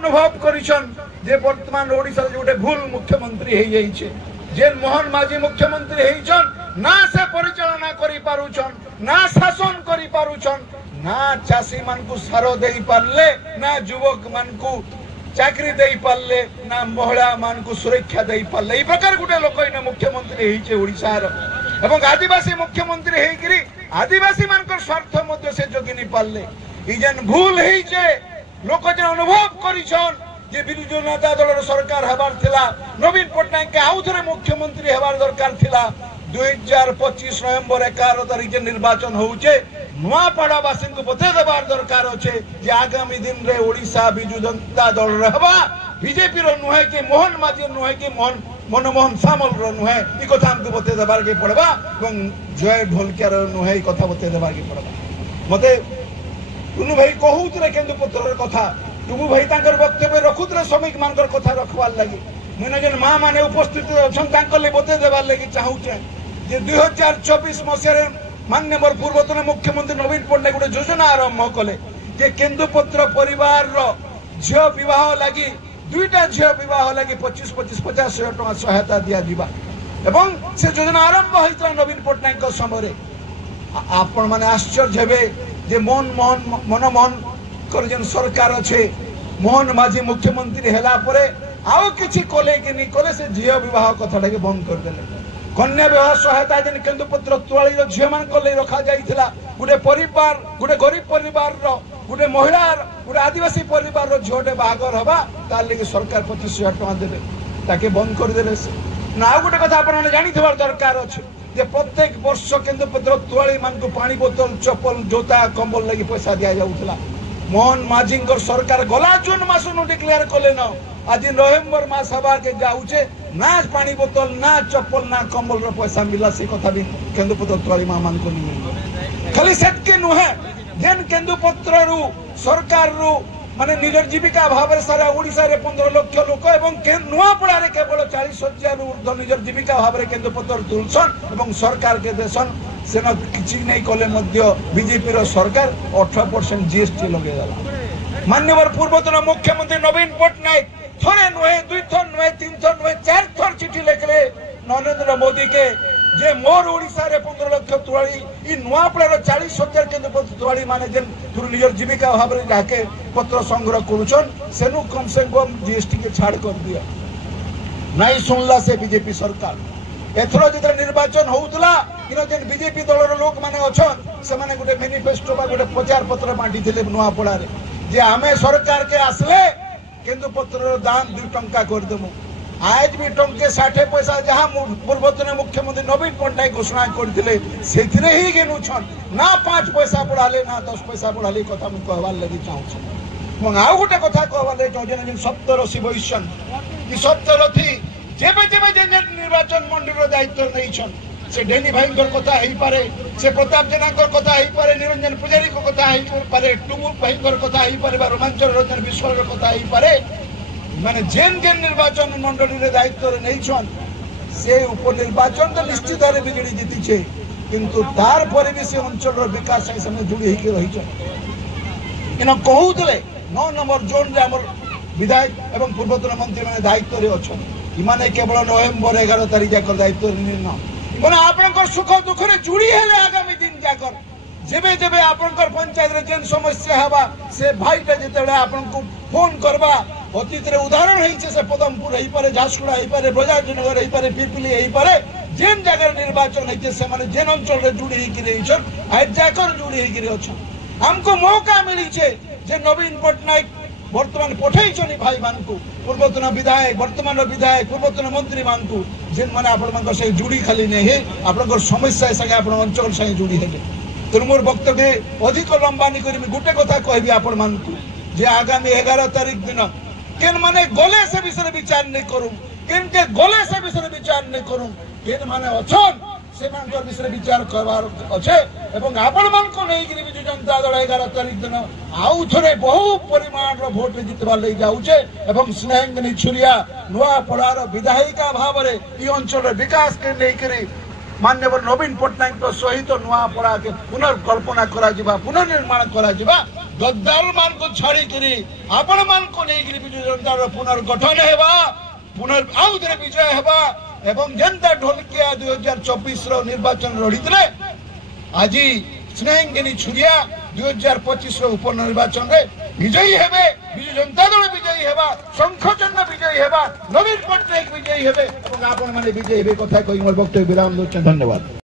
अनुभव करिछन जे वर्तमान ओडिसा गोटे भूल मुख्यमंत्री हे जाइछे जेन मोहन माझी मुख्यमंत्री हेइछन ना से परिचालना करि पारुछन ना शासन करि पारुछन ना चासी मान को सारो देई पारले ना युवक मान को चाकरी देई पारले ना महिला मान को सुरक्षा देई पारले ई प्रकार गोटे लोक इन मुख्यमंत्री हेइछे ओडिसा रो एवं आदिवासी मुख्यमंत्री हेइकरी आदिवासी मान को स्वार्थ मध्य से जगिनी पारले ई जेन भूल हेइछे लोक जे अनुभव करिछन जे बिजु जनता दल सरकार हबार थिला नवीन पटनायक के आउ थरे मुख्यमंत्री हबार दरकार थिला 2025 नवेम्बर 11 तारिख जे निर्वाचन होउचे नुआपड़ावासी को बते देबार दरकार अछि जे आगामी दिन रे ओडिशा बिजु जनता दल रहबा बीजेपी रो नुहे कि मोहन माझी नुहे कि मनमोहन सामल रो नुहे ई कथा हमको बते देबार के पड़बा एवं जय ढोलकिया रो नुहे ई कथा बते देबार के पड़बा मते तुनु भाई कहूतरे केन्दुपत्र कथा तुमु भाई तांकर वक्तव्य रखुतरे श्रमिक मानकर कथा रखवार लगी मैंने जेन माँ माने उपस्थित अछन तांकर ले बते देबार लगी चाहूचे जे 2024 मसिया माननीय पूर्वतन मुख्यमंत्री नवीन पटनायक गोटे योजना आरंभ कले जे केन्दुपत्र परिवार रो झियो विवाह लगी दुईटा झियो विवाह लगी 25,000 टका सहायता दिया दिबा एवं से योजना आरंभ होइतरा नवीन पटनायक समय आपण माने आश्चर्य हेबे जे मनमोहन कर जेन सरकार अच्छे मोहन माझी मुख्यमंत्री हेला परे आउ किछि कोले कि नि कोले से झियो विवाह कथाटा के बंद कर देले कन्या विवाह सहायता जेन केन्दुपत्र तुआली रो झियो मान को ले रखा जाइथिला गुटे परिवार गुटे गरीब परिवार रो गुटे महिला गुटे आदिवासी परिवार रो झियोटे बागर हबा तार लगे सरकार 25,000 टका देले ताके बंद कर देले ना गुटे कथा आपण जानि थबार दरकार अछि जे प्रत्येक वर्ष केन्दुपत्र तुआली मान को पानी बोतल चप्पल जोता कंबल लगी पैसा दिया जाउथला मोहन माझी सरकार गला जून मास डिक्लेयर कले न आज नवेम्बर मास हवा के जाऊे ना पानी बोतल ना चप्पल ना कंबल रो पैसा मिला से कथा भी केन्दुपत्र तुआली माँ मान को मिल खाली सेटके नुहे जेन केन्दुपत्र रु सरकार रु माने निजर जीविका भाव सारा ओडिशा रे 15 लाख लोक एवं नुआपड़ा रे केवल 40,000 ऊर्ध्व निजर जीविका भाव रे केन्दुपत्र तुलसन एवं सरकार के देसन सेना किछि नहीं कले मध्य बीजेपी रो सरकार 18% जीएसटी लगे देला माननीय पूर्वतन मुख्यमंत्री नवीन पटनायक थोड़े नुहे दुई थर नुहे तीन थर नुहे 4 थर चिठी लिखले नरेंद्र मोदी के जे मोर ओडिशा रे 15 लाख तुआली ई नुआपड़ा 40,000 केन्दुपत्र तुआली माने जेन थुरु निजर जीविका भाव रे जाके पत्र संग्रह करूछन सेनु कम से कम जीएसटी के छाड़ कर दिया नहीं सुनला से बीजेपी सरकार एथरो जेते निर्वाचन होउतला किनो जेन बीजेपी दलर लोक माने अछन से माने गुटे मैनिफेस्टो बा गुटे प्रचार पत्र बांटी थिले नुआपड़ा रे जे आमे सरकार के आसले केन्दुपत्र दाम 2 टंका कर देमु आज भी टंके 60 पैसा जहाँ पूर्वतन मुख्यमंत्री नवीन पटनायक घोषणा करते ही घेनुछन ना 5 पैसा बढ़ाले ना 10 पैसा बढ़ाले कथा मुझे कहवार लगी चाहूँ आउ गोटे कथा कहवार लगी चाहूँ सप्तरथी बैसन कि सप्तरथी जेबे जेबे जेन निर्वाचन मंडल दायित्व नहीं से डेनी भाई कथा हो पारे से प्रताप जेना कथा हो पारे निरंजन पुजारी को कथा हो पारे टुमु भाई कथा हो पारे रोमांचन रंजन विश्वास कथा हो पारे माने जेन जेन निर्वाचन मंडली रे दायित्व नहीं से उपनिर्वाचन तो निश्चित भाव बिजेडी जीति छे किंतु तार पर भी से अंचल विकास समय जोड़ी होकर रही इन कहूले 9 नंबर जोन रे हमर विधायक एवं पूर्वतन मंत्री माने दायित्व रे अछन इमाने केवल नवेम्बर 11 तारिख जाकर दायित्व निर्णय माने आपनकर सुख दुख रे जुड़ी हेले आगामी दिन जाकर जेबे जेबे आपनकर पंचायत रे जेन समस्या हवा से भाईटा जेतेबे आपनको फोन करबा अतीत रे उदाहरण है से पदमपुर हो पारे झारसुगुड़ा हो पारे बजाजनगर हो पारे पिपली हो पारे जेन जगह निर्वाचन है से माने जेन अंचल रे जुड़ी होकर आज जाकर जुड़ी होकर हमको मौका मिली जे नवीन पटनायक वर्तमान पठेइछनी भाई मानकु पूर्वतन विधायक वर्तमान विधायक पूर्वतन मंत्री मानकु जेन माने आपण से जुड़ी खाली नहीं है आपण समस्या संगे आपण अंचल संगे जुड़ी हेले तो मोर वक्तव्य अधिक लंबा नहीं करी गोटे कथा कहबी आपण मानकु जे आगामी 11 तारिख दिन केन माने गले से विषय विचार नहीं करूं केन के गले से विषय विचार नहीं करूं केन माने अछन से मानकर विषय विचार करवार अच्छे एवं आपण मान को नहीं कि बिजु जनता दल 11 तारिख दिन आउ थरे बहु परिमाण रो वोट जितवा ले जाउचे एवं स्नेहंगनी छुरिया नुआपड़ार विधायिका भाव रे ई अंचल विकास के नहीं करी माननीय नवीन पटनायक सहित नुआपड़ा के पुनर्कल्पना करा जिबा पुनर्निर्माण करा जिबा गद्दार मान को छाड़ी करी आपण मान को नहीं कि बिजु सरकार पुनर्गठन हेबा आउ थे विजय हेबा एवं जनता ढोलकिया 2024 निर्वाचन लड़ीते आज स्नेहिंगिनी छुरिया 2025 उपनिर्वाचन में विजयी हेबे विजु जनता दल विजयी हेबा शंखचंद्र विजयी हेबा नवीन पट्टनायक विजयी हेबे आपण माने विजयी हेबे कथा कहि मोर वक्तव्य विराम दउछ। धन्यवाद।